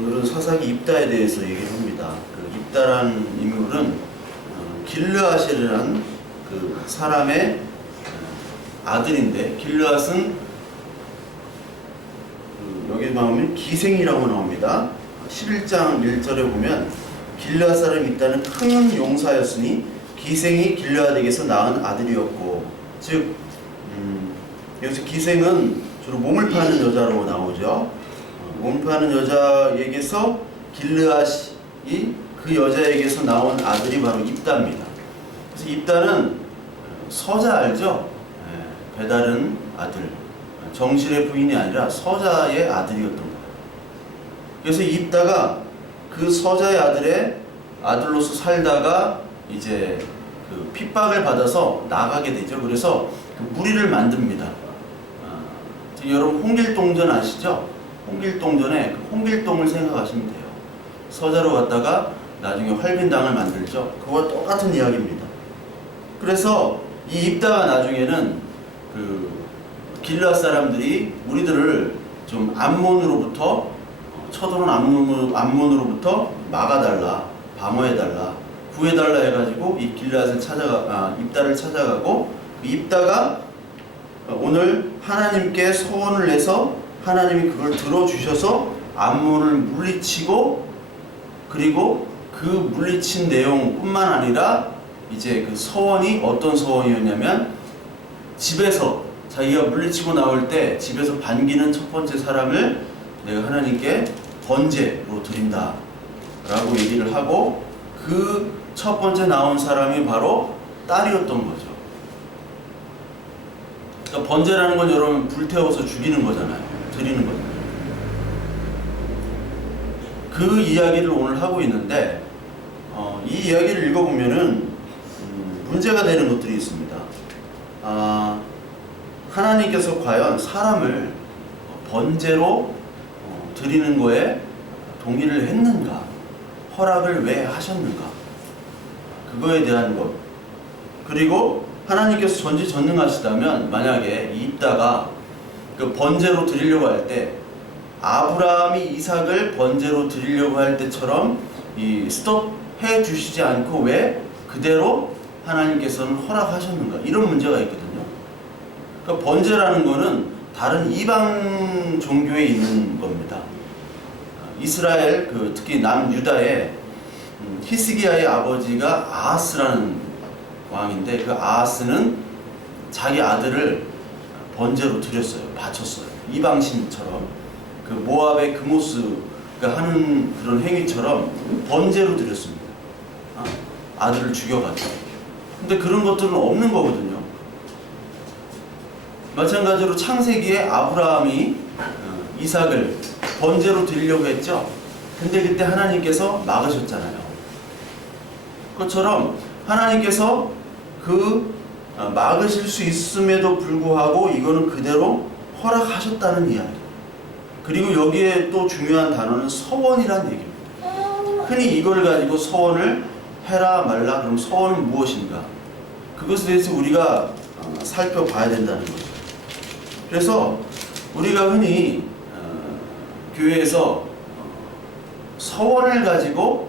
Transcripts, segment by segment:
오늘은 사사기 입다에 대해서 얘기를 합니다. 그 입다라는 인물은 길르앗이라는 그 사람의 아들인데, 길르앗은 여기 나오면 기생이라고 나옵니다. 11장 1절에 보면 길르앗 사람 입다는 큰 용사였으니 기생이 길르앗에게서 낳은 아들이었고, 즉 여기서 기생은 주로 몸을 파는 여자로 나오죠. 몸을 파는 여자에게서 길르앗이 그 여자에게서 나온 아들이 바로 입다입니다. 그래서 입다는 서자 알죠? 배다른 아들, 정실의 부인이 아니라 서자의 아들이었던 거예요. 그래서 입다가 그 서자의 아들로서 살다가 이제 그 핍박을 받아서 나가게 되죠. 그래서 그 무리를 만듭니다. 여러분 홍길동전 아시죠? 홍길동전에 그 홍길동을 생각하시면 돼요. 서자로 갔다가 나중에 활빈당을 만들죠. 그거와 똑같은 이야기입니다. 그래서 이 입다가 나중에는 그 길르앗 사람들이 우리들을 좀 암몬으로부터 쳐들어온 암몬으로부터 막아달라, 방어해달라, 구해달라 해가지고 이 길르앗을 입다를 찾아가고, 입다가 오늘 하나님께 소원을 내서 하나님이 그걸 들어주셔서 암몬을 물리치고, 그리고 그 물리친 내용뿐만 아니라 이제 그 소원이 어떤 소원이었냐면, 집에서 자기가 물리치고 나올 때 집에서 반기는 첫 번째 사람을 내가 하나님께 번제로 드린다 라고 얘기를 하고, 그 첫 번째 나온 사람이 바로 딸이었던 거죠. 그러니까 번제라는 건 여러분 불태워서 죽이는 거잖아요. 드리는 거잖아요. 그 이야기를 오늘 하고 있는데, 이 이야기를 읽어보면은 문제가 되는 것들이 있습니다. 하나님께서 과연 사람을 번제로 드리는 거에 동의를 했는가? 허락을 왜 하셨는가? 그거에 대한 것. 그리고 하나님께서 전지전능하시다면 만약에 이 입다가 그 번제로 드리려고 할 때 아브라함이 이삭을 번제로 드리려고 할 때처럼 이 스톱해 주시지 않고 왜 그대로 하나님께서는 허락하셨는가? 이런 문제가 있거든요. 그러니까 번제라는 거는 다른 이방 종교에 있는 겁니다. 이스라엘, 특히 남유다에 히스기야의 아버지가 아하스라는 왕인데, 그 아하스는 자기 아들을 번제로 드렸어요. 바쳤어요. 이방신처럼. 그 모압의 그모스가 하는 그런 행위처럼 번제로 드렸습니다. 아들을 죽여가지고. 근데 그런 것들은 없는 거거든요. 마찬가지로 창세기에 아브라함이 이삭을 번제로 드리려고 했죠. 근데 그때 하나님께서 막으셨잖아요. 그것처럼 하나님께서 막으실 수 있음에도 불구하고 이거는 그대로 허락하셨다는 이야기. 그리고 여기에 또 중요한 단어는 서원이라는 얘기입니다. 흔히 이걸 가지고 서원을 해라 말라, 그럼 서원은 무엇인가? 그것에 대해서 우리가 살펴봐야 된다는 거죠. 그래서 우리가 흔히 교회에서 서원을 가지고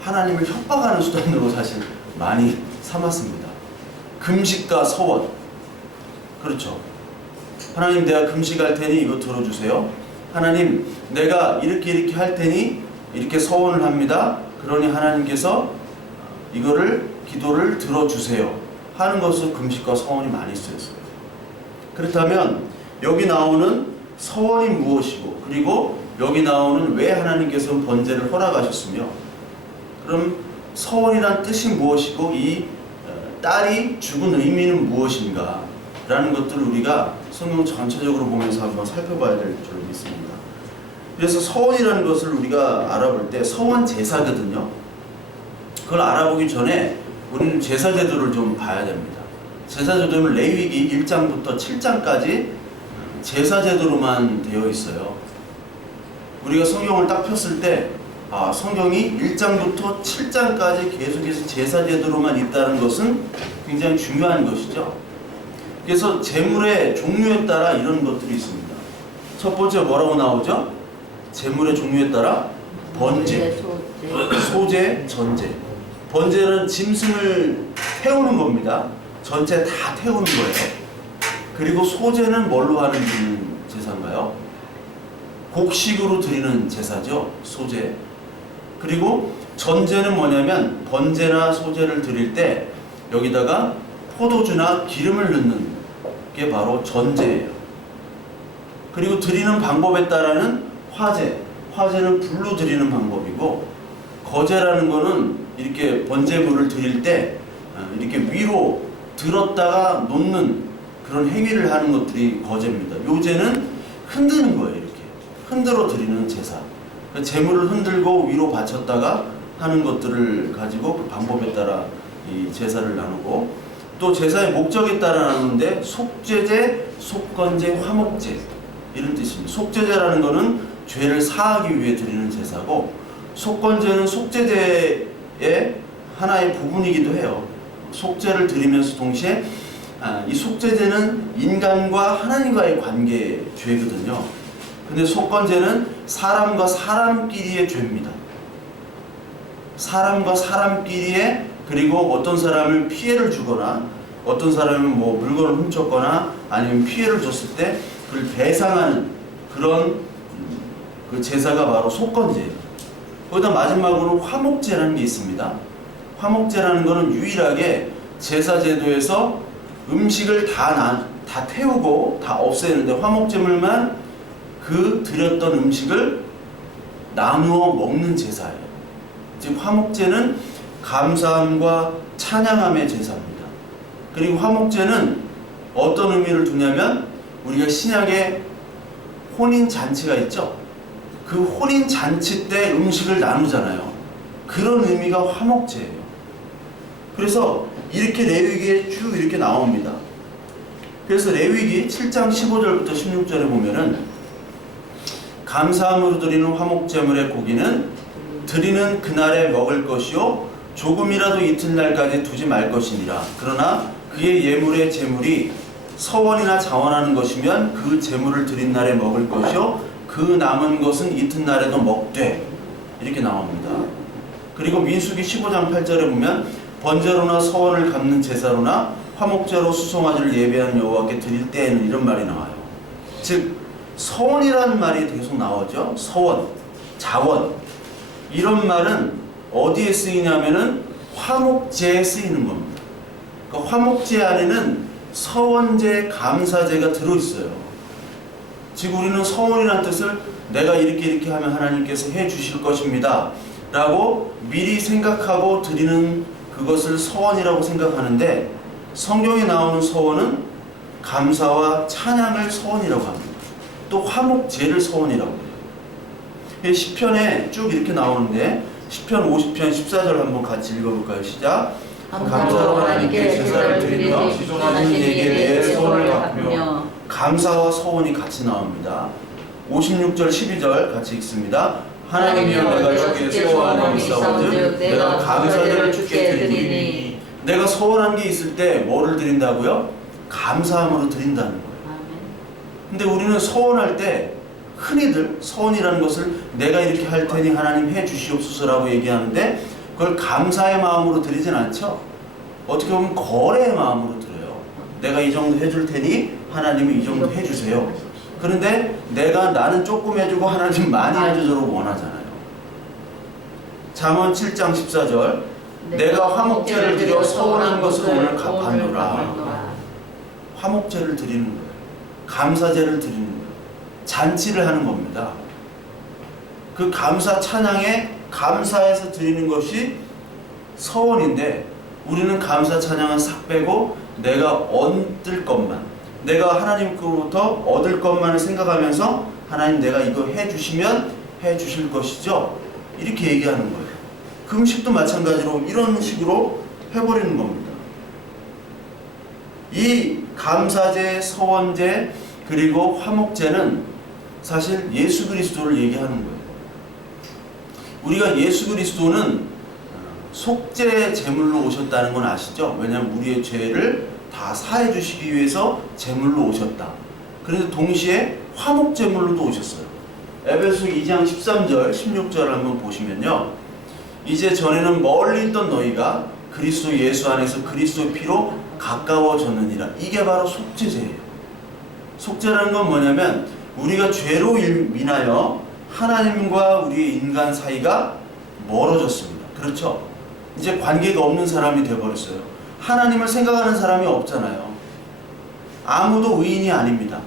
하나님을 협박하는 수단으로 사실 많이 삼았습니다. 금식과 서원. 그렇죠. 하나님, 내가 금식할 테니 이거 들어주세요. 하나님, 내가 이렇게 할 테니 이렇게 서원을 합니다. 그러니 하나님께서 이거를 기도를 들어주세요 하는 것으로 금식과 서원이 많이 쓰였어요. 그렇다면 여기 나오는 서원이 무엇이고, 그리고 여기 나오는 왜 하나님께서 번제를 허락하셨으며, 그럼 서원이란 뜻이 무엇이고 이 딸이 죽은 의미는 무엇인가 라는 것들을 우리가 성경 전체적으로 보면서 한번 살펴봐야 될 줄 믿습니다. 그래서 서원이라는 것을 우리가 알아볼 때 서원 제사거든요. 그걸 알아보기 전에 우리는 제사 제도를 좀 봐야 됩니다. 제사 제도는 레위기 1장부터 7장까지 제사 제도로만 되어 있어요. 우리가 성경을 딱 폈을 때 성경이 1장부터 7장까지 계속해서 제사 제도로만 있다는 것은 굉장히 중요한 것이죠. 그래서 제물의 종류에 따라 이런 것들이 있습니다. 첫 번째 뭐라고 나오죠? 재물의 종류에 따라 번제, 소제, 전제. 번제는 짐승을 태우는 겁니다. 전체 다 태우는 거예요. 그리고 소제는 뭘로 하는 제사인가요? 곡식으로 드리는 제사죠. 소제. 그리고 전제는 뭐냐면 번제나 소제를 드릴 때 여기다가 포도주나 기름을 넣는 게 바로 전제예요. 그리고 드리는 방법에 따라는 화제. 화제는 불로 드리는 방법이고, 거제라는 거는 이렇게 번제물을 드릴 때 이렇게 위로 들었다가 놓는 그런 행위를 하는 것들이 거제입니다. 요제는 흔드는 거예요. 이렇게 흔들어 드리는 제사. 재물을 흔들고 위로 받쳤다가 하는 것들을 가지고 그 방법에 따라 이 제사를 나누고, 또 제사의 목적에 따라 나누는데 속죄제, 속건제, 화목제 이런 뜻입니다. 속죄제라는 것은 죄를 사하기 위해 드리는 제사고, 속건제는 속죄제의 하나의 부분이기도 해요. 속죄를 드리면서 동시에 이 속죄제는 인간과 하나님과의 관계 죄거든요. 근데 속건제는 사람과 사람끼리의 죄입니다. 사람과 사람끼리의, 그리고 어떤 사람을 피해를 주거나 어떤 사람은 뭐 물건을 훔쳤거나 아니면 피해를 줬을 때 그걸 배상하는 그런 그 제사가 바로 속건제예요. 거기다 마지막으로 화목제라는 게 있습니다. 화목제라는 것은 유일하게 제사 제도에서 음식을 다 태우고 다 없애는데, 화목제물만 그 드렸던 음식을 나누어 먹는 제사예요. 즉 화목제는 감사함과 찬양함의 제사입니다. 그리고 화목제는 어떤 의미를 두냐면, 우리가 신약에 혼인잔치가 있죠. 그 혼인잔치 때 음식을 나누잖아요. 그런 의미가 화목제예요. 그래서 이렇게 레위기에 쭉 이렇게 나옵니다. 그래서 레위기 7장 15절부터 16절에 보면은, 감사함으로 드리는 화목제물의 고기는 드리는 그날에 먹을 것이요 조금이라도 이튿날까지 두지 말 것이니라. 그러나 그의 예물의 제물이 서원이나 자원하는 것이면 그 제물을 드린 날에 먹을 것이요 그 남은 것은 이튿날에도 먹되, 이렇게 나옵니다. 그리고 민수기 15장 8절에 보면, 번제로나 서원을 갚는 제사로나 화목제로 수송아지를 예배하는 여호와께 드릴 때에는, 이런 말이 나와요. 즉 서원이라는 말이 계속 나오죠. 서원, 자원. 이런 말은 어디에 쓰이냐면은 화목제에 쓰이는 겁니다. 그러니까 화목제 안에는 서원제, 감사제가 들어있어요. 즉 우리는 서원이라는 뜻을 내가 이렇게 하면 하나님께서 해주실 것입니다 라고 미리 생각하고 드리는 그것을 서원이라고 생각하는데, 성경에 나오는 서원은 감사와 찬양을 서원이라고 합니다. 또 화목제를 서원이라고 해요. 시편에 쭉 이렇게 나오는데, 시편 50편 14절 한번 같이 읽어볼까요? 시작. 감사로 하나님께 제사를 드리며 지존하는 이에게 내 소원을 갚으며. 감사와 서원이 같이 나옵니다. 56절 12절 같이 읽습니다. 하나님이여 내가 주께 소원하는 있사온즉 내가 감사제를 주께 드리니. 내가 서원한 게 있을 때 뭐를 드린다고요? 감사함으로 드린다는 거예요. 근데 우리는 서원할 때 흔히들 서원이라는 것을 내가 이렇게 할 테니 하나님 해 주시옵소서라고 얘기하는데, 그걸 감사의 마음으로 드리진 않죠. 어떻게 보면 거래의 마음으로 드려요. 내가 이 정도 해줄 테니 하나님이 이 정도 해주세요. 그런데 나는 조금 해주고 하나님 많이 해주도록 원하잖아요. 잠언 7장 14절 내가 화목제를 드려 서원한 것을 오늘 갚았노라. 화목제를 드리는 거예요. 감사제를 드리는 거예요. 잔치를 하는 겁니다. 그 감사 찬양에 감사해서 드리는 것이 서원인데, 우리는 감사 찬양은 싹 빼고 내가 얻을 것만, 내가 하나님께로부터 얻을 것만을 생각하면서 하나님 내가 이거 해주시면 해주실 것이죠, 이렇게 얘기하는 거예요. 금식도 마찬가지로 이런 식으로 해버리는 겁니다. 이 감사제, 서원제, 그리고 화목제는 사실 예수 그리스도를 얘기하는 거예요. 우리가 예수 그리스도는 속죄 제물로 오셨다는 건 아시죠? 왜냐하면 우리의 죄를 다 사해 주시기 위해서 제물로 오셨다. 그런데 동시에 화목 제물로도 오셨어요. 에베소 2장 13절 16절 한번 보시면요, 이제 전에는 멀리 있던 너희가 그리스도 예수 안에서 그리스도의 피로 가까워졌느니라. 이게 바로 속죄제예요. 속죄라는 건 뭐냐면 우리가 죄로 인하여 하나님과 우리의 인간 사이가 멀어졌습니다. 그렇죠? 이제 관계가 없는 사람이 되어버렸어요. 하나님을 생각하는 사람이 없잖아요. 아무도 의인이 아닙니다.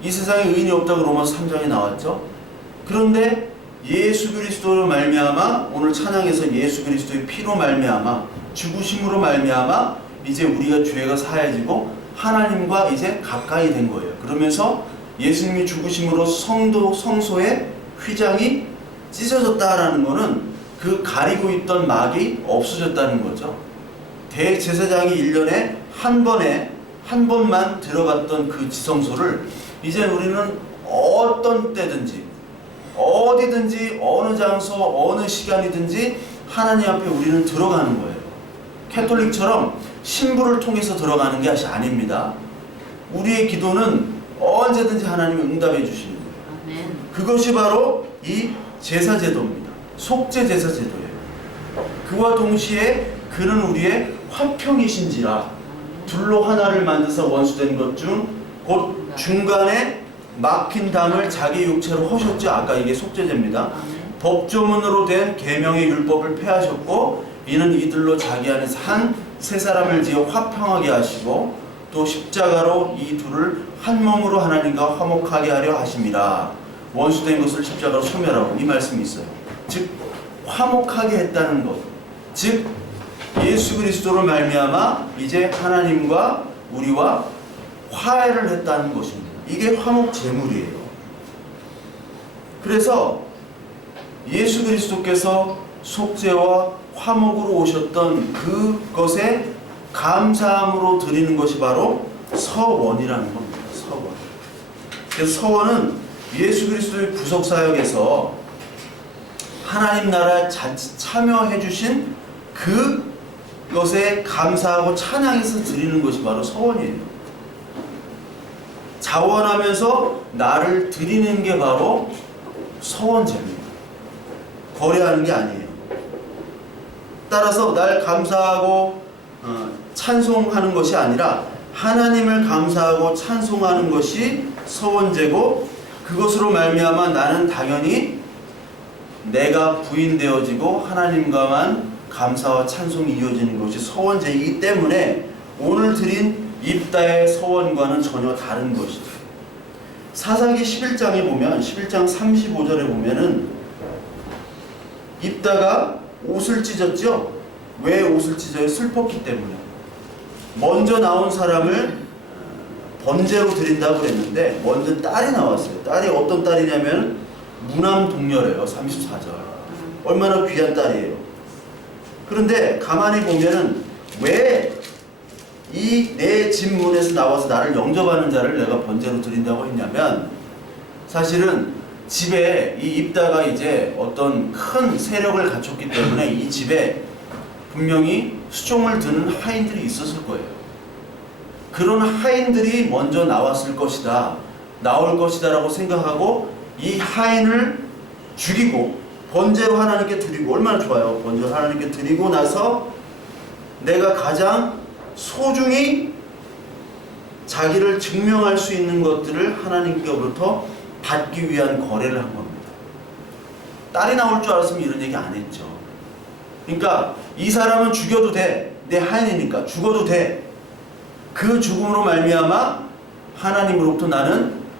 이 세상에 의인이 없다고 로마서 3장에 나왔죠. 그런데 예수 그리스도로 말미암아, 오늘 찬양에서 예수 그리스도의 피로 말미암아, 죽으심으로 말미암아 이제 우리가 죄가 사해지고 하나님과 이제 가까이 된 거예요. 그러면서 예수님이 죽으심으로 성소의 휘장이 찢어졌다라는 것은 그 가리고 있던 막이 없어졌다는 거죠. 대제사장이 1년에 한 번만 들어갔던 그 지성소를 이제 우리는 어떤 때든지 어디든지 어느 장소 어느 시간이든지 하나님 앞에 우리는 들어가는 거예요. 캐톨릭처럼 신부를 통해서 들어가는 게 아닙니다. 우리의 기도는 언제든지 하나님이 응답해 주시는 거예요. 그것이 바로 이 제사제도입니다. 속죄제사제도예요. 그와 동시에 그는 우리의 화평이신지라, 둘로 하나를 만드사 원수된 것 중 곧 중간에 막힌 담을 자기 육체로 허셨죠. 아까 이게 속죄제입니다. 법조문으로 된 계명의 율법을 폐하셨고 이는 이들로 자기 안에서 한 세 사람을 지어 화평하게 하시고 또 십자가로 이 둘을 한 몸으로 하나님과 화목하게 하려 하심이라. 원수된 것을 십자가로 소멸하고, 이 말씀이 있어요. 즉 화목하게 했다는 것, 즉 예수 그리스도로 말미암아 이제 하나님과 우리와 화해를 했다는 것입니다. 이게 화목 제물이에요. 그래서 예수 그리스도께서 속죄와 화목으로 오셨던 그것에 감사함으로 드리는 것이 바로 서원이라는 겁니다. 서원. 그래서 서원은 예수 그리스도의 구속사역에서 하나님 나라에 참여해 주신 그것에 감사하고 찬양해서 드리는 것이 바로 서원이에요. 자원하면서 나를 드리는 게 바로 서원제입니다. 거래하는 게 아니에요. 따라서 날 감사하고 찬송하는 것이 아니라 하나님을 감사하고 찬송하는 것이 서원제고, 그것으로 말미암아 나는 당연히 내가 부인되어지고 하나님과만 감사와 찬송이 이어지는 것이 서원제이기 때문에 오늘 드린 입다의 서원과는 전혀 다른 것이죠. 사사기 11장에 보면 11장 35절에 보면은 입다가 옷을 찢었죠. 왜 옷을 찢어요? 슬펐기 때문에. 먼저 나온 사람을 번제로 드린다고 그랬는데 먼저 딸이 나왔어요. 딸이 어떤 딸이냐면 무남동녀래요. 34절. 얼마나 귀한 딸이에요. 그런데 가만히 보면은 왜 이 내 집 문에서 나와서 나를 영접하는 자를 내가 번제로 드린다고 했냐면, 사실은 집에 이 입다가 이제 어떤 큰 세력을 갖췄기 때문에 이 집에 분명히 수종을 드는 하인들이 있었을 거예요. 그런 하인들이 먼저 나왔을 것이다, 나올 것이다 라고 생각하고 이 하인을 죽이고 번제로 하나님께 드리고, 얼마나 좋아요. 번제로 하나님께 드리고 나서 내가 가장 소중히 자기를 증명할 수 있는 것들을 하나님께로부터 받기 위한 거래를 한 겁니다. 딸이 나올 줄 알았으면 이런 얘기 안 했죠. 그러니까 이 사람은 죽여도 돼. 내 하인이니까 죽어도 돼. 그 죽음으로 말미암아 하나님으로부터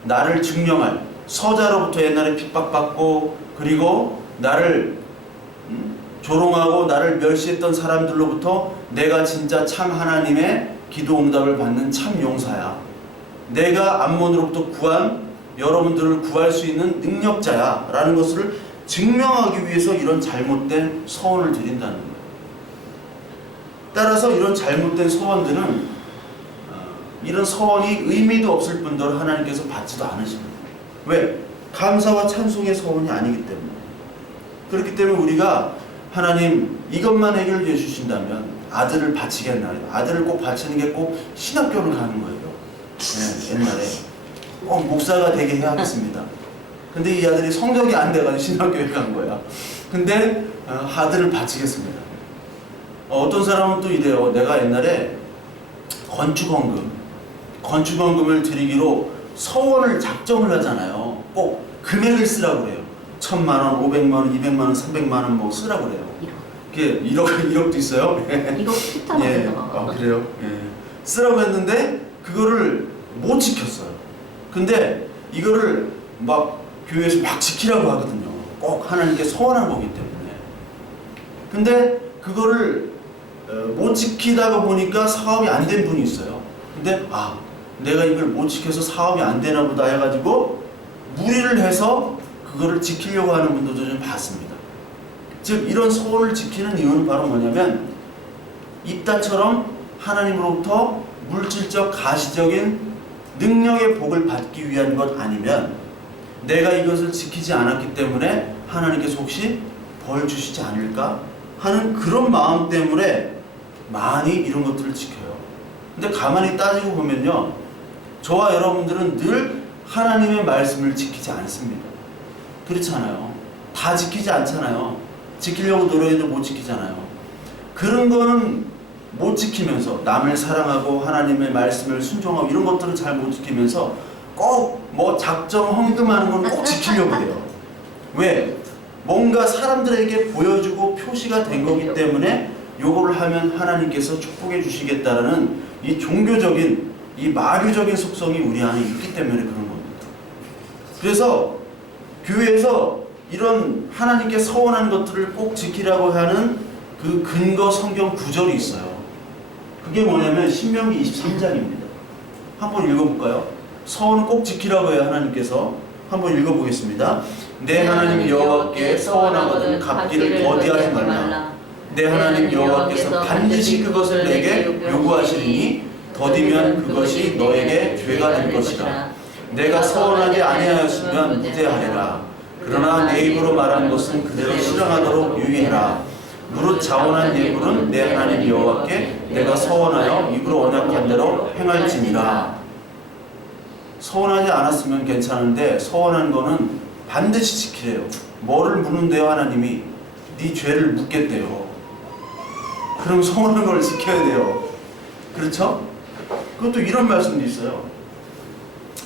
나를 증명할, 서자로부터 옛날에 핍박받고 그리고 나를 조롱하고 나를 멸시했던 사람들로부터 내가 진짜 참 하나님의 기도 응답을 받는 참 용사야, 내가 암몬으로부터 구한 여러분들을 구할 수 있는 능력자야 라는 것을 증명하기 위해서 이런 잘못된 서원을 드린다는 거예요. 따라서 이런 잘못된 서원들은 이런 서원이 의미도 없을 뿐더러 하나님께서 받지도 않으십니다. 왜? 감사와 찬송의 서원이 아니기 때문에. 그렇기 때문에 우리가 하나님 이것만 해결해 주신다면 아들을 바치겠나요? 아들을 꼭 바치는 게 꼭 신학교를 가는 거예요. 네, 옛날에 목사가 되게 해야겠습니다. 근데 이 아들이 성적이 안 돼가지고 신학교에 간 거야. 근데 아들을 바치겠습니다. 어떤 사람은 또 이래요. 내가 옛날에 건축원금을 드리기로 서원을 작정을 하잖아요. 꼭 금액을 쓰라고 그래요. 1,000만 원, 500만 원, 200만 원, 300만 원 뭐 쓰라고 그래요. 그게 1억도 있어요. 1억 피타가 예. 된다. 그래요? 예. 쓰라고 했는데 그거를 못 지켰어요. 근데 이거를 막 교회에서 막 지키라고 하거든요. 꼭 하나님께 서원한 거기 때문에. 근데 그거를 못 지키다가 보니까 사업이 안 된 분이 있어요. 근데 내가 이걸 못 지켜서 사업이 안 되나 보다 해가지고 무리를 해서 그거를 지키려고 하는 분들도 좀 봤습니다. 즉 이런 서원을 지키는 이유는 바로 뭐냐면 입다처럼 하나님으로부터 물질적 가시적인 능력의 복을 받기 위한 것 아니면 내가 이것을 지키지 않았기 때문에 하나님께서 혹시 벌 주시지 않을까 하는 그런 마음 때문에 많이 이런 것들을 지켜요. 근데 가만히 따지고 보면요, 저와 여러분들은 늘 하나님의 말씀을 지키지 않습니다. 그렇지 않아요. 다 지키지 않잖아요. 지키려고 노력해도 못 지키잖아요. 그런 거는 못 지키면서 남을 사랑하고 하나님의 말씀을 순종하고 이런 것들은 잘 못 지키면서 꼭 뭐 작정 헌금하는 건 꼭 지키려고 해요. 왜? 뭔가 사람들에게 보여주고 표시가 된 거기 때문에 요거를 하면 하나님께서 축복해 주시겠다라는 이 종교적인 이 마귀적인 속성이 우리 안에 있기 때문에 그런 겁니다. 그래서 교회에서 이런 하나님께 서원한 것들을 꼭 지키라고 하는 그 근거 성경 구절이 있어요. 그게 뭐냐면 신명기 23장입니다. 한번 읽어볼까요? 서원 꼭 지키라고 해요. 하나님께서. 한번 읽어보겠습니다. 내 하나님 여호와께 서원하거든 갚기를 더디하지 말라. 내 하나님 여호와께서 반드시 그것을 내게 요구하시리니 더디면 그것이 너에게 죄가 될 것이라. 내가 서원하지 아니하였으면 무죄하리라. 그러나 내 입으로 말한 것은 그대로 실행하도록 유의해라. 무릇 자원한 예물은 내 하나님 여호와께 내가 서원하여 입으로 언약한 대로 행할지니라. 서원하지 않았으면 괜찮은데 서원한 거는 반드시 지키래요. 뭐를 묻는데요? 하나님이 네 죄를 묻겠대요. 그럼 서원한 걸 지켜야 돼요. 그렇죠? 그것도 이런 말씀도 있어요.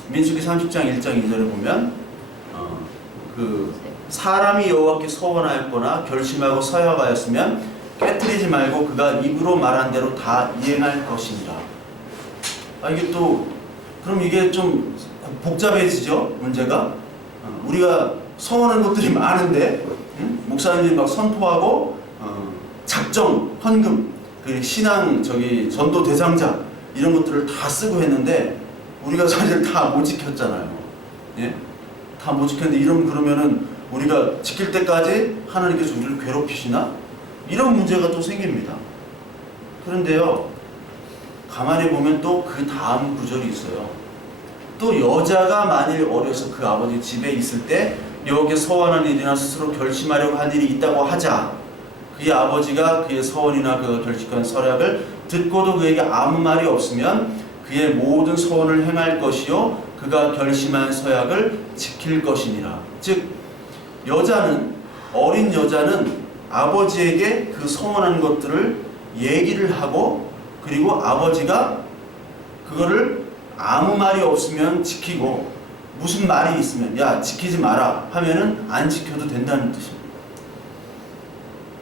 민수기 30장 1장 2절에 보면 사람이 여호와께 서원하였거나 결심하고 서약하였으면 깨뜨리지 말고 그가 입으로 말한 대로 다 이행할 것이니라. 이게 또 그럼 이게 좀 복잡해지죠, 문제가? 우리가 서원한 것들이 많은데 목사님들이 막 선포하고 작정, 헌금, 그 신앙 전도 대상자 이런 것들을 다 쓰고 했는데 우리가 사실 다 못 지켰잖아요. 예? 다 못 지켰는데 그러면은 우리가 지킬 때까지 하나님께서 우리를 괴롭히시나? 이런 문제가 또 생깁니다. 그런데요, 가만히 보면 또 그 다음 구절이 있어요. 또 여자가 만일 어려서 그 아버지 집에 있을 때 여호와께 서원한 일이나 스스로 결심하려고 한 일이 있다고 하자. 그의 아버지가 그의 서원이나 그가 결식한 서약을 듣고도 그에게 아무 말이 없으면 그의 모든 서원을 행할 것이요 그가 결심한 서약을 지킬 것이니라. 즉 어린 여자는 아버지에게 그 서원한 것들을 얘기를 하고 그리고 아버지가 그거를 아무 말이 없으면 지키고 무슨 말이 있으면 야 지키지 마라 하면은 안 지켜도 된다는 뜻입니다.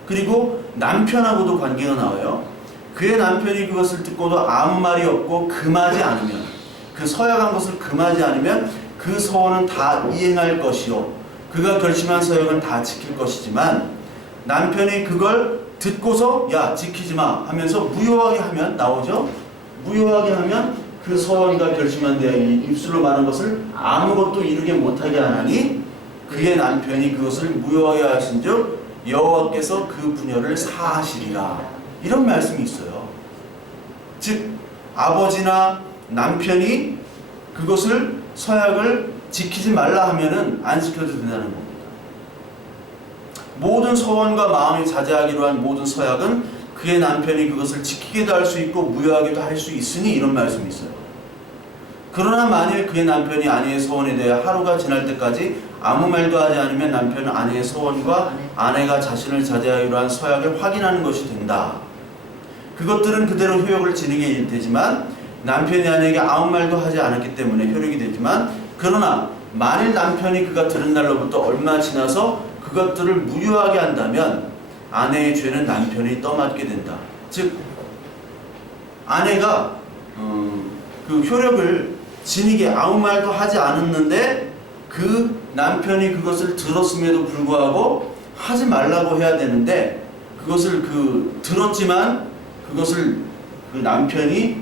그리고 남편하고도 관계가 나와요. 그의 남편이 그것을 듣고도 아무 말이 없고 금하지 않으면 그 서약한 것을 금하지 않으면 그 서원은 다 이행할 것이요 그가 결심한 서약은 다 지킬 것이지만 남편이 그걸 듣고서 야 지키지 마 하면서 무효하게 하면 나오죠. 무효하게 하면 그 서원과 결심한 데 입술로 말한 것을 아무것도 이루게 못하게 하나니 그의 남편이 그것을 무효하게 하신즉 여호와께서 그 분녀를 사하시리라. 이런 말씀이 있어요. 즉 아버지나 남편이 그것을 서약을 지키지 말라 하면은 안 지켜도 된다는 겁니다. 모든 서원과 마음이 자제하기로 한 모든 서약은 그의 남편이 그것을 지키게도 할 수 있고 무효하게도 할 수 있으니 이런 말씀이 있어요. 그러나 만일 그의 남편이 아내의 서원에 대해 하루가 지날 때까지 아무 말도 하지 않으면 남편은 아내의 소원과 아내가 자신을 자제하기로 한 서약을 확인하는 것이 된다. 그것들은 그대로 효력을 지니게 되지만 남편이 아내에게 아무 말도 하지 않았기 때문에 효력이 되지만 그러나 만일 남편이 그가 들은 날로부터 얼마 지나서 그것들을 무효하게 한다면 아내의 죄는 남편이 떠맡게 된다. 즉 아내가 그 효력을 지니게 아무 말도 하지 않았는데 그 남편이 그것을 들었음에도 불구하고 하지 말라고 해야 되는데 그것을 들었지만 그것을 그 남편이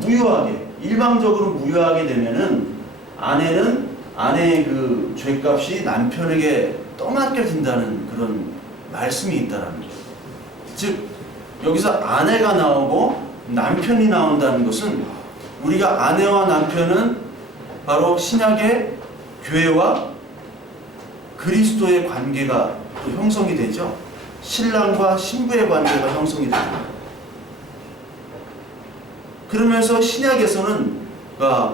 무효하게 일방적으로 무효하게 되면은 아내의 그 죄값이 남편에게 떠맡겨진다는 그런 말씀이 있다라는 거예요. 즉 여기서 아내가 나오고 남편이 나온다는 것은 우리가 아내와 남편은 바로 신약의 교회와 그리스도의 관계가 또 형성이 되죠. 신랑과 신부의 관계가 형성이 됩니다. 그러면서 신약에서는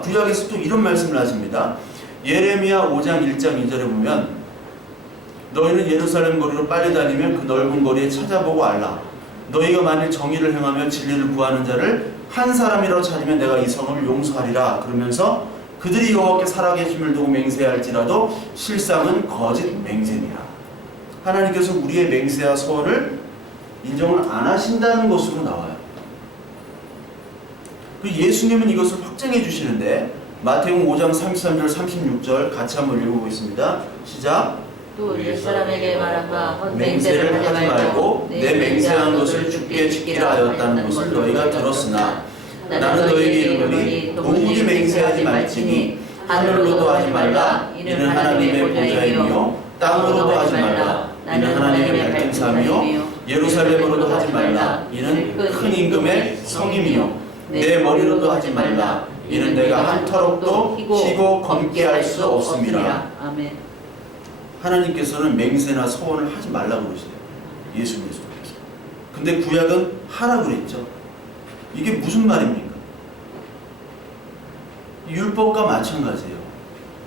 구약에서 또 이런 말씀을 하십니다. 예레미야 5장 1장 2절에 보면 너희는 예루살렘 거리로 빨리 다니면 그 넓은 거리에 찾아보고 알라. 너희가 만일 정의를 행하며 진리를 구하는 자를 한 사람이라도 찾으면 내가 이 성을 용서하리라. 그러면서 그들이 여호와께 살아계심을 두고 맹세할지라도 실상은 거짓 맹세니라. 하나님께서 우리의 맹세와 소원을 인정을 안 하신다는 것으로 나와요. 예수님은 이것을 확정해 주시는데 마태복음 5장 33절 36절 같이 한번 읽어보겠습니다. 시작. 또 옛사람에게 말한바 헛맹세를 하지 말고 내 맹세한 것을 주께 지키라 하였다는 것을 너희가 들었으나 나는 너희에게 이르노니 도무지 맹세하지 말지니 하늘로도 하지 말라 이는 하나님의 보좌이며 땅으로도 하지 말라 이는 하나님의 말씀이며 예루살렘으로도 하지 말라 이는 큰 임금의 성임이요 내 머리로도 하지 말라 이는 내가 한 터럭도 희고 검게 할 수 없음이라. 아멘. 하나님께서는 맹세나 소원을 하지 말라고 그러시대요. 예수님께서. 근데 구약은 하라고 그랬죠. 이게 무슨 말입니까? 율법과 마찬가지예요.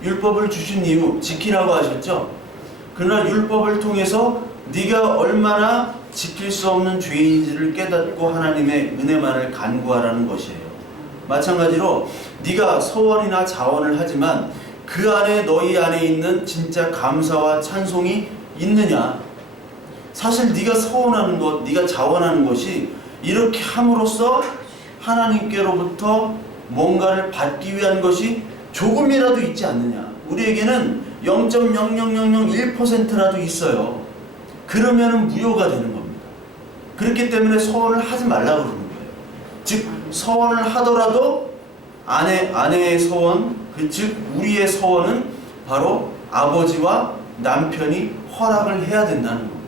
율법을 주신 이유 지키라고 하셨죠. 그러나 율법을 통해서 네가 얼마나 지킬 수 없는 죄인인지를 깨닫고 하나님의 은혜만을 간구하라는 것이에요. 마찬가지로 네가 소원이나 자원을 하지만 그 안에 너희 안에 있는 진짜 감사와 찬송이 있느냐? 사실 네가 소원하는 것, 네가 자원하는 것이 이렇게 함으로써 하나님께로부터 뭔가를 받기 위한 것이 조금이라도 있지 않느냐? 우리에게는 0.00001%라도 있어요. 그러면은 무효가 되는 겁니다. 그렇기 때문에 소원을 하지 말라고 그러는 거예요. 즉 소원을 하더라도 아내의 소원, 즉 우리의 소원은 바로 아버지와 남편이 허락을 해야 된다는 겁니다.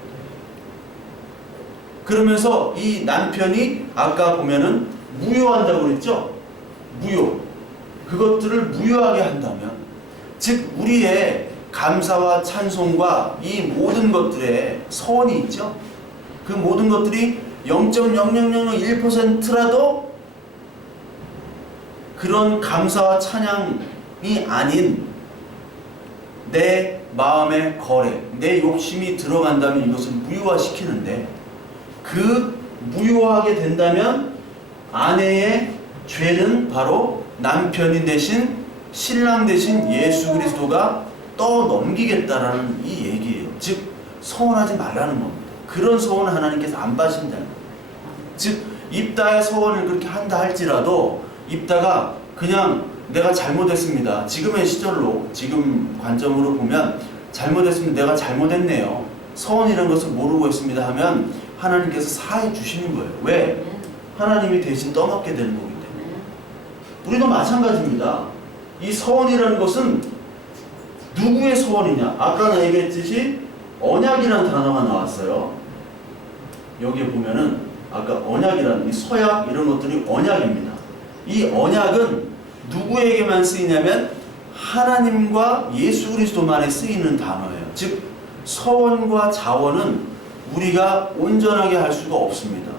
그러면서 이 남편이 아까 보면은 무효한다고 그랬죠? 무효. 그것들을 무효하게 한다면 즉 우리의 감사와 찬송과 이 모든 것들의 소원이 있죠? 그 모든 것들이 0.00001%라도 그런 감사와 찬양이 아닌 내 마음의 거래, 내 욕심이 들어간다면 이것을 무효화시키는데 그 무효화하게 된다면 아내의 죄는 바로 남편이 대신 신랑 대신 예수 그리스도가 떠넘기겠다라는 이 얘기예요. 즉 소원하지 말라는 겁니다. 그런 소원을 하나님께서 안 받으신다는 거예요. 즉 입다의 소원을 그렇게 한다 할지라도 입다가 그냥 내가 잘못했습니다. 지금의 시절로 지금 관점으로 보면 잘못했으면 내가 잘못했네요. 소원이라는 것을 모르고 했습니다 하면 하나님께서 사해 주시는 거예요. 왜? 하나님이 대신 떠맡게 되는 거기 때문에. 우리도 마찬가지입니다. 이 소원이라는 것은 누구의 소원이냐? 아까 얘기했듯이 언약이라는 단어가 나왔어요. 여기에 보면은 아까 언약이라는 이 서약 이런 것들이 언약입니다. 이 언약은 누구에게만 쓰이냐면 하나님과 예수 그리스도만에 쓰이는 단어예요. 즉 서원과 자원은 우리가 온전하게 할 수가 없습니다.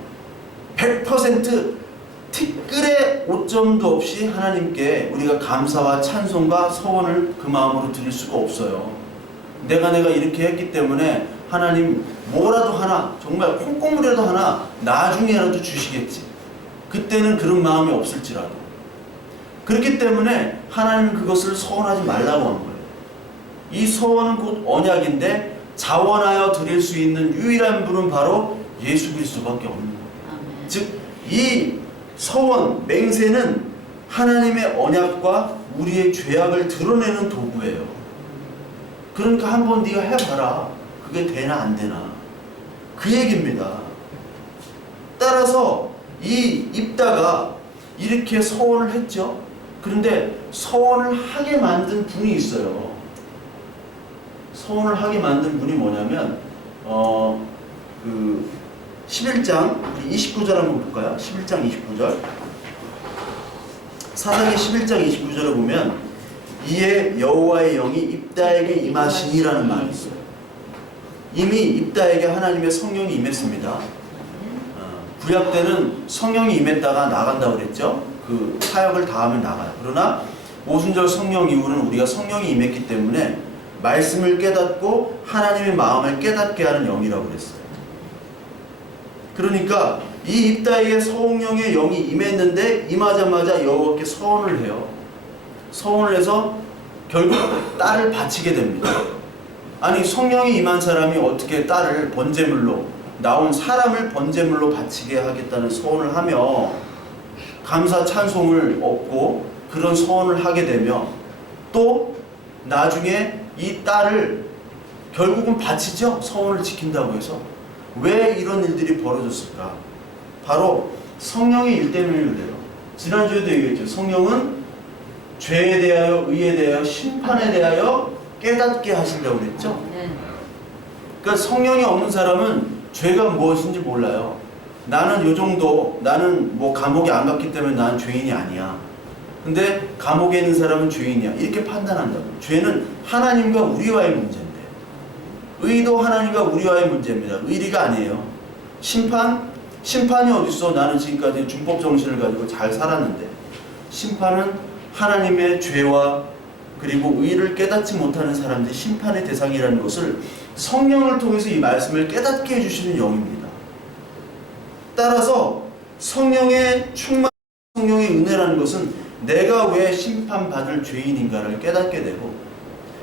100% 티끌의 오점도 없이 하나님께 우리가 감사와 찬송과 서원을 그 마음으로 드릴 수가 없어요. 내가 이렇게 했기 때문에 하나님 뭐라도 하나, 정말 콩고물이라도 하나 나중에라도 주시겠지. 그때는 그런 마음이 없을지라도. 그렇기 때문에 하나님은 그것을 서원하지 말라고 한 거예요. 이 서원은 곧 언약인데 자원하여 드릴 수 있는 유일한 분은 바로 예수 그리스도밖에 없는 거예요. 즉, 이 서원, 맹세는 하나님의 언약과 우리의 죄악을 드러내는 도구예요. 그러니까 한번 네가 해봐라. 그게 되나 안 되나. 그 얘기입니다. 따라서 이 입다가 이렇게 서원을 했죠. 그런데 서원을 하게 만든 분이 있어요. 서원을 하게 만든 분이 뭐냐면 11장 29절 한번 볼까요? 11장 29절. 사사기 11장 29절을 보면 이에 여호와의 영이 입다에게 임하시니라는 말이 있어요. 이미 입다에게 하나님의 성령이 임했습니다. 구약 때는 성령이 임했다가 나간다고 그랬죠. 그 사역을 다 하면 나가요. 그러나 오순절 성령 이후는 우리가 성령이 임했기 때문에 말씀을 깨닫고 하나님의 마음을 깨닫게 하는 영이라고 그랬어요. 그러니까 이 입다에게 성령의 영이 임했는데 임하자마자 여호와께 서원을 해요. 서원을 해서 결국 딸을 바치게 됩니다. 아니, 성령이 임한 사람이 어떻게 딸을 번제물로, 나온 사람을 번제물로 바치게 하겠다는 서원을 하며 감사 찬송을 얻고 그런 서원을 하게 되며 또 나중에 이 딸을 결국은 바치죠. 서원을 지킨다고 해서. 왜 이런 일들이 벌어졌을까? 바로 성령의 일 때문에 그래요. 지난주에도 얘기했죠. 성령은 죄에 대하여, 의에 대하여, 심판에 대하여 깨닫게 하신다고 그랬죠. 그러니까 성령이 없는 사람은 죄가 무엇인지 몰라요. 나는 요 정도, 나는 뭐 감옥에 안 갔기 때문에 나는 죄인이 아니야. 근데 감옥에 있는 사람은 죄인이야. 이렇게 판단한다고. 죄는 하나님과 우리와의 문제인데, 의도 하나님과 우리와의 문제입니다. 의리가 아니에요. 심판이 어딨어? 나는 지금까지 준법 정신을 가지고 잘 살았는데. 심판은 하나님의 죄와 그리고 의를 깨닫지 못하는 사람들이 심판의 대상이라는 것을 성령을 통해서 이 말씀을 깨닫게 해주시는 영입니다. 따라서 성령의 충만, 성령의 은혜라는 것은 내가 왜 심판받을 죄인인가를 깨닫게 되고,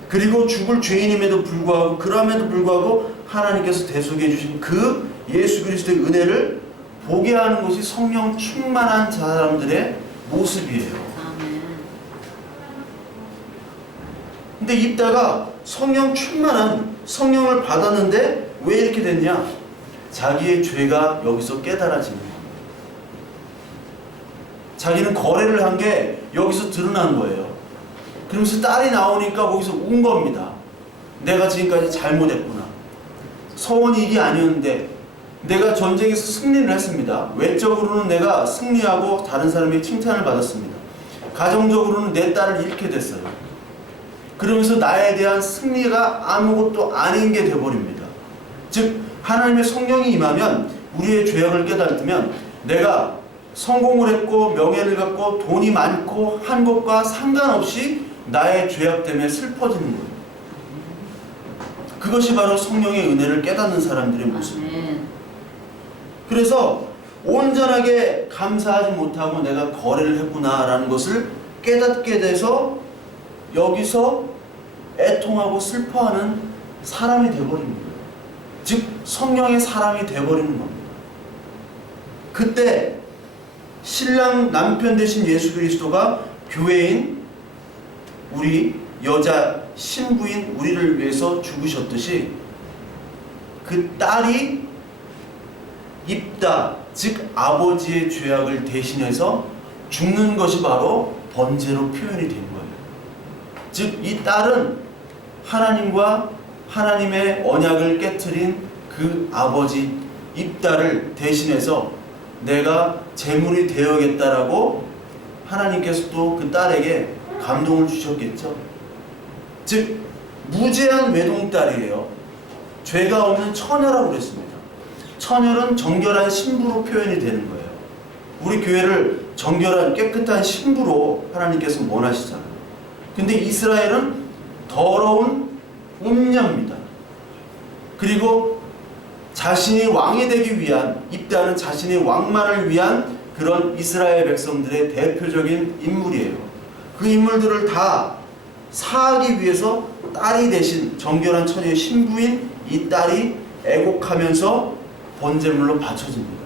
그리고 죽을 죄인임에도 불구하고, 그럼에도 불구하고 하나님께서 대속해 주신 그 예수 그리스도의 은혜를 보게 하는 것이 성령 충만한 사람들의 모습이에요. 근데 입다가 성령 충만한 성령을 받았는데 왜 이렇게 됐냐? 자기의 죄가 여기서 깨달아지는 겁니다. 자기는 거래를 한 게 여기서 드러난 거예요. 그러면서 딸이 나오니까 거기서 운 겁니다. 내가 지금까지 잘못했구나. 서원이 이게 아니었는데 내가 전쟁에서 승리를 했습니다. 외적으로는 내가 승리하고 다른 사람의 칭찬을 받았습니다. 가정적으로는 내 딸을 잃게 됐어요. 그러면서 나에 대한 승리가 아무것도 아닌 게 되어버립니다. 즉 하나님의 성령이 임하면, 우리의 죄악을 깨달으면 내가 성공을 했고 명예를 갖고 돈이 많고 한 것과 상관없이 나의 죄악 때문에 슬퍼지는 거예요. 그것이 바로 성령의 은혜를 깨닫는 사람들의 모습입니다. 그래서 온전하게 감사하지 못하고 내가 거래를 했구나라는 것을 깨닫게 돼서 여기서 애통하고 슬퍼하는 사람이 되어버리는 거예요. 즉 성령의 사람이 되어버리는 겁니다. 그때 신랑 남편 되신 예수 그리스도가 교회인 우리 여자 신부인 우리를 위해서 죽으셨듯이 그 딸이 입다, 즉 아버지의 죄악을 대신해서 죽는 것이 바로 번제로 표현이 된 거예요. 즉 이 딸은 하나님과 하나님의 언약을 깨트린 그 아버지 입다를 대신해서 내가 제물이 되어야겠다라고 하나님께서 또 그 딸에게 감동을 주셨겠죠. 즉 무죄한 외동딸이에요. 죄가 없는 처녀라고 그랬습니다. 처녀는 정결한 신부로 표현이 되는 거예요. 우리 교회를 정결한 깨끗한 신부로 하나님께서 원하시잖아요. 근데 이스라엘은 더러운 음녀입니다. 그리고 자신이 왕이 되기 위한, 입대하는 자신의 왕만을 위한 그런 이스라엘 백성들의 대표적인 인물이에요. 그 인물들을 다 사하기 위해서 딸이 대신 정결한 처녀의 신부인 이 딸이 애곡하면서 번제물로 바쳐집니다.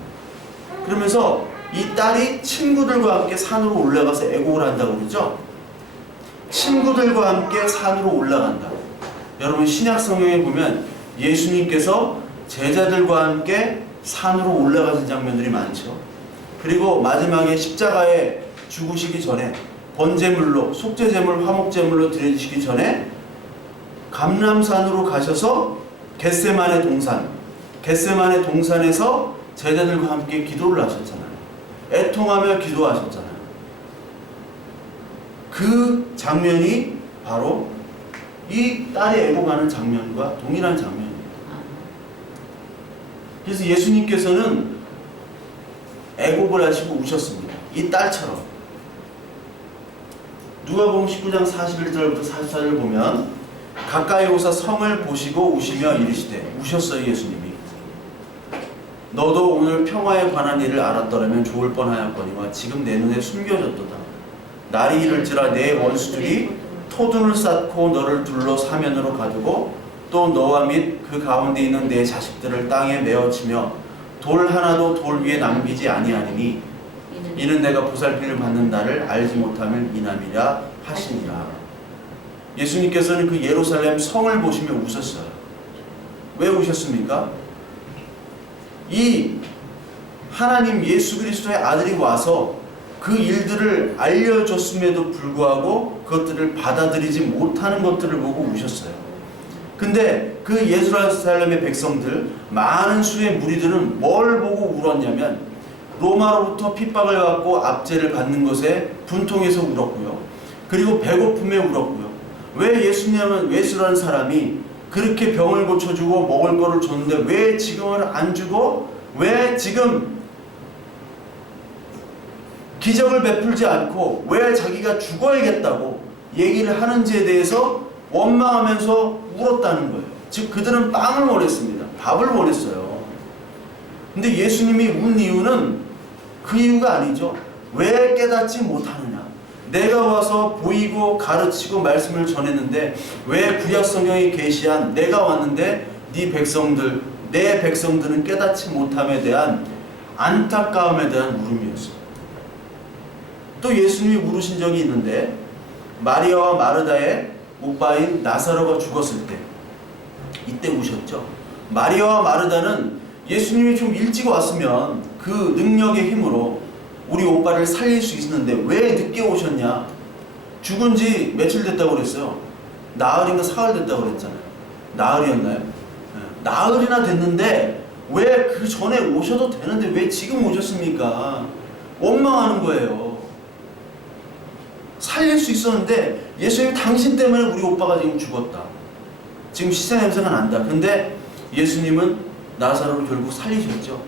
그러면서 이 딸이 친구들과 함께 산으로 올라가서 애곡을 한다고 그러죠. 친구들과 함께 산으로 올라간다. 여러분 신약 성경에 보면 예수님께서 제자들과 함께 산으로 올라가신 장면들이 많죠. 그리고 마지막에 십자가에 죽으시기 전에 번제물로, 속죄제물, 화목제물로 드려지시기 전에 감람산으로 가셔서 겟세마네 동산에서 제자들과 함께 기도를 하셨잖아요. 애통하며 기도하셨잖아요. 그 장면이 바로 이 딸이 애곡하는 장면과 동일한 장면입니다. 그래서 예수님께서는 애곡을 하시고 우셨습니다. 이 딸처럼. 누가복음 19장 41절부터 44절 보면 가까이 오사 성을 보시고 우시며 이르시되, 우셨어요 예수님이. 너도 오늘 평화에 관한 일을 알았더라면 좋을 뻔하였거니와 지금 내 눈에 숨겨졌도다. 날이 이를지라 내 원수들이 토둔을 쌓고 너를 둘러 사면으로 가두고 또 너와 및 그 가운데 있는 내 자식들을 땅에 메어치며 돌 하나도 돌 위에 남기지 아니하리니 이는 내가 보살핌을 받는 날을 알지 못하면 이남이라 하시니라. 예수님께서는 그 예루살렘 성을 보시며 우셨어요. 왜 우셨습니까? 이 하나님 예수 그리스도의 아들이 와서 그 일들을 알려줬음에도 불구하고 그것들을 받아들이지 못하는 것들을 보고 우셨어요. 근데 그 예루살렘의 백성들, 많은 수의 무리들은 뭘 보고 울었냐면 로마로부터 핍박을 받고 압제를 받는 것에 분통해서 울었고요. 그리고 배고픔에 울었고요. 왜 예수라는 사람이 그렇게 병을 고쳐주고 먹을 거를 줬는데 왜 지금은 안 주고 왜 지금 기적을 베풀지 않고 왜 자기가 죽어야겠다고 얘기를 하는지에 대해서 원망하면서 울었다는 거예요. 즉 그들은 빵을 원했습니다. 밥을 원했어요. 근데 예수님이 운 이유는 그 이유가 아니죠. 왜 깨닫지 못하느냐. 내가 와서 보이고 가르치고 말씀을 전했는데 왜 구약 성경에 계시한 내가 왔는데 네 백성들, 내 백성들은 깨닫지 못함에 대한 안타까움에 대한 울음이었어요. 또 예수님이 울으신 적이 있는데 마리아와 마르다의 오빠인 나사로가 죽었을 때 이때 우셨죠. 마리아와 마르다는 예수님이 좀 일찍 왔으면 그 능력의 힘으로 우리 오빠를 살릴 수 있었는데 왜 늦게 오셨냐. 죽은 지 며칠 됐다고 그랬어요. 나흘인가 사흘 됐다고 그랬잖아요. 나흘이었나요? 나흘이나 됐는데 왜 그 전에 오셔도 되는데 왜 지금 오셨습니까? 원망하는 거예요. 살릴 수 있었는데 예수님 당신 때문에 우리 오빠가 지금 죽었다. 지금 시체 냄새가 난다. 근데 예수님은 나사로를 결국 살리셨죠.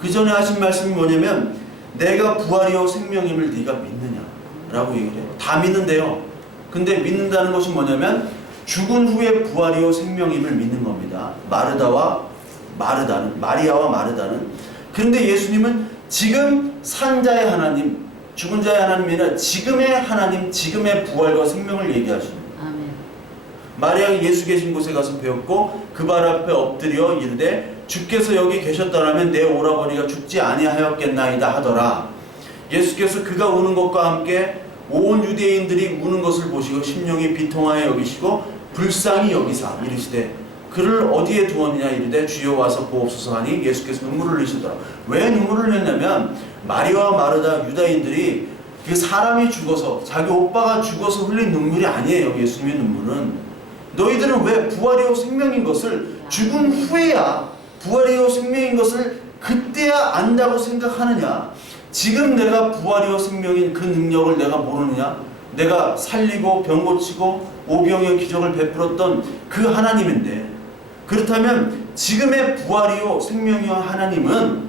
그 전에 하신 말씀이 뭐냐면 내가 부활이요 생명임을 네가 믿느냐 라고 얘기를 해요. 다 믿는데요. 근데 믿는다는 것이 뭐냐면 죽은 후에 부활이요 생명임을 믿는 겁니다. 마리아와 마르다는. 그런데 예수님은 지금 산 자의 하나님, 죽은 자의 하나님이 아니라 지금의 하나님, 지금의 부활과 생명을 얘기하십니다. 아멘. 마리아가 예수 계신 곳에 가서 배웠고 그 발 앞에 엎드려 이르되 주께서 여기 계셨더라면 내 오라버니가 죽지 아니하였겠나이다 하더라. 예수께서 그가 우는 것과 함께 온 유대인들이 우는 것을 보시고 심령이 비통하여 여기시고 불쌍히 여기사 이르시되 그를 어디에 두었느냐 이르되 주여 와서 보옵소서 하니 예수께서 눈물을 흘리시더라. 왜 눈물을 흘렸냐면 마리아와 마르다 유다인들이 그 사람이 죽어서 자기 오빠가 죽어서 흘린 눈물이 아니에요. 예수님의 눈물은 너희들은 왜 부활이요 생명인 것을 죽은 후에야 부활이요 생명인 것을 그때야 안다고 생각하느냐. 지금 내가 부활이요 생명인 그 능력을 내가 모르느냐. 내가 살리고 병 고치고 오병이어 기적을 베풀었던 그 하나님인데 그렇다면 지금의 부활이요 생명이요 하나님은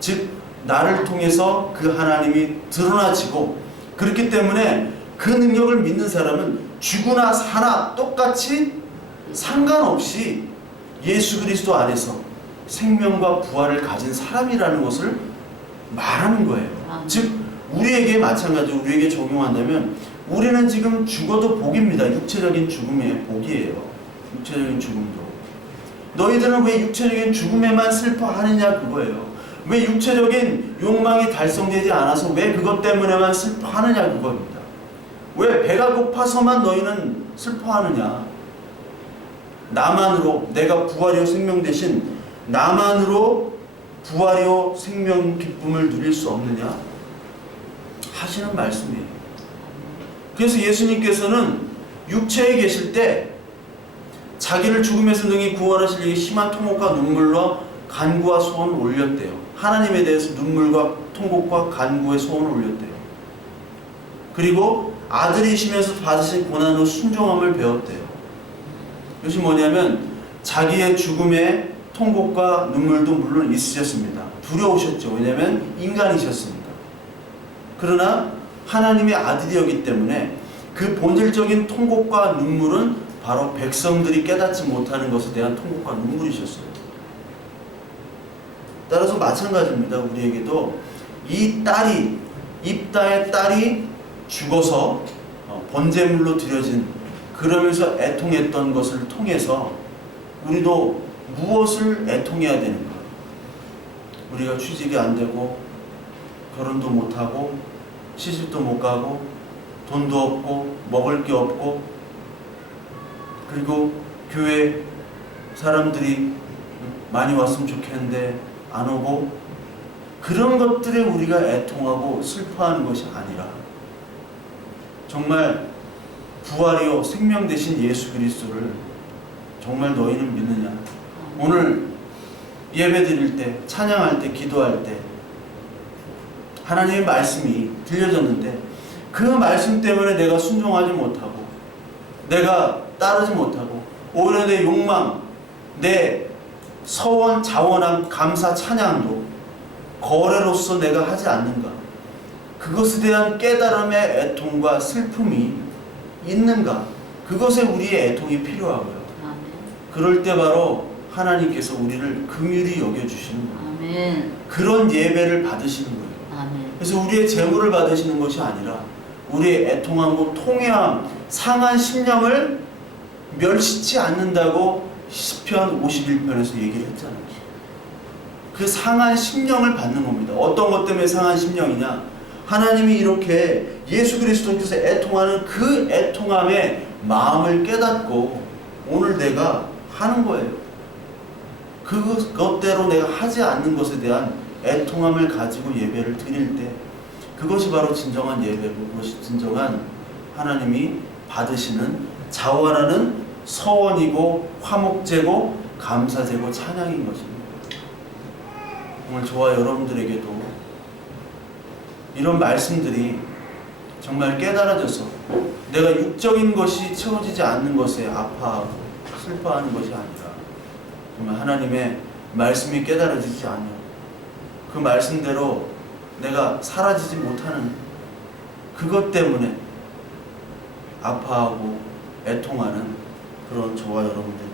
즉 나를 통해서 그 하나님이 드러나지고 그렇기 때문에 그 능력을 믿는 사람은 죽으나 사나 똑같이 상관없이 예수 그리스도 안에서 생명과 부활을 가진 사람이라는 것을 말하는 거예요. 즉 우리에게 마찬가지로 우리에게 적용한다면 우리는 지금 죽어도 복입니다. 육체적인 죽음의 복이에요. 육체적인 죽음도. 너희들은 왜 육체적인 죽음에만 슬퍼하느냐 그거예요. 왜 육체적인 욕망이 달성되지 않아서 왜 그것 때문에만 슬퍼하느냐 그겁니다. 왜 배가 고파서만 너희는 슬퍼하느냐. 나만으로 내가 부활이요 생명 대신 나만으로 부활이요 생명 기쁨을 누릴 수 없느냐 하시는 말씀이에요. 그래서 예수님께서는 육체에 계실 때 자기를 죽음에서 능히 구원하실 이 심한 통곡과 눈물로 간구와 소원을 올렸대요. 하나님에 대해서 눈물과 통곡과 간구의 소원을 올렸대요. 그리고 아들이시면서 받으신 고난으로 순종함을 배웠대요. 이것이 뭐냐면 자기의 죽음의 통곡과 눈물도 물론 있으셨습니다. 두려우셨죠. 왜냐하면 인간이셨습니다. 그러나 하나님의 아들이었기 때문에 그 본질적인 통곡과 눈물은 바로 백성들이 깨닫지 못하는 것에 대한 통곡과 눈물이셨어요. 따라서 마찬가지입니다. 우리에게도 이 딸이 입다의 딸이 죽어서 번제물로 드려진 그러면서 애통했던 것을 통해서 우리도 무엇을 애통해야 되는가? 우리가 취직이 안 되고 결혼도 못하고 시집도 못 가고 돈도 없고 먹을 게 없고 그리고 교회 사람들이 많이 왔으면 좋겠는데 안 오고 그런 것들에 우리가 애통하고 슬퍼하는 것이 아니라 정말 부활이요 생명 되신 예수 그리스도를 정말 너희는 믿느냐? 오늘 예배 드릴 때 찬양할 때 기도할 때 하나님의 말씀이 들려졌는데 그 말씀 때문에 내가 순종하지 못하고 내가 따르지 못하고 오히려 내 욕망 내 서원 자원한 감사 찬양도 거래로서 내가 하지 않는가? 그것에 대한 깨달음의 애통과 슬픔이 있는가? 그것에 우리의 애통이 필요하고요. 그럴 때 바로 하나님께서 우리를 긍휼히 여겨주시는 거예요. 그런 예배를 받으시는 거예요. 그래서 우리의 재물을 받으시는 것이 아니라 우리의 애통하고 통회함, 상한 심령을 멸시치 않는다고 시편 51편에서 얘기를 했잖아요. 그 상한 심령을 받는 겁니다. 어떤 것 때문에 상한 심령이냐? 하나님이 이렇게 예수 그리스도께서 애통하는 그 애통함의 마음을 깨닫고 오늘 내가 하는 거예요. 그것대로 내가 하지 않는 것에 대한 애통함을 가지고 예배를 드릴 때 그것이 바로 진정한 예배고 그것이 진정한 하나님이 받으시는 자원하는 서원이고 화목제고 감사제고 찬양인 것입니다. 오늘 저와 여러분들에게도 이런 말씀들이 정말 깨달아져서 내가 육적인 것이 채워지지 않는 것에 아파하고 슬퍼하는 것이 아니라 정말 하나님의 말씀이 깨달아지지 않으며 그 말씀대로 내가 사라지지 못하는 그것 때문에 아파하고 애통하는 그런 저와 여러분들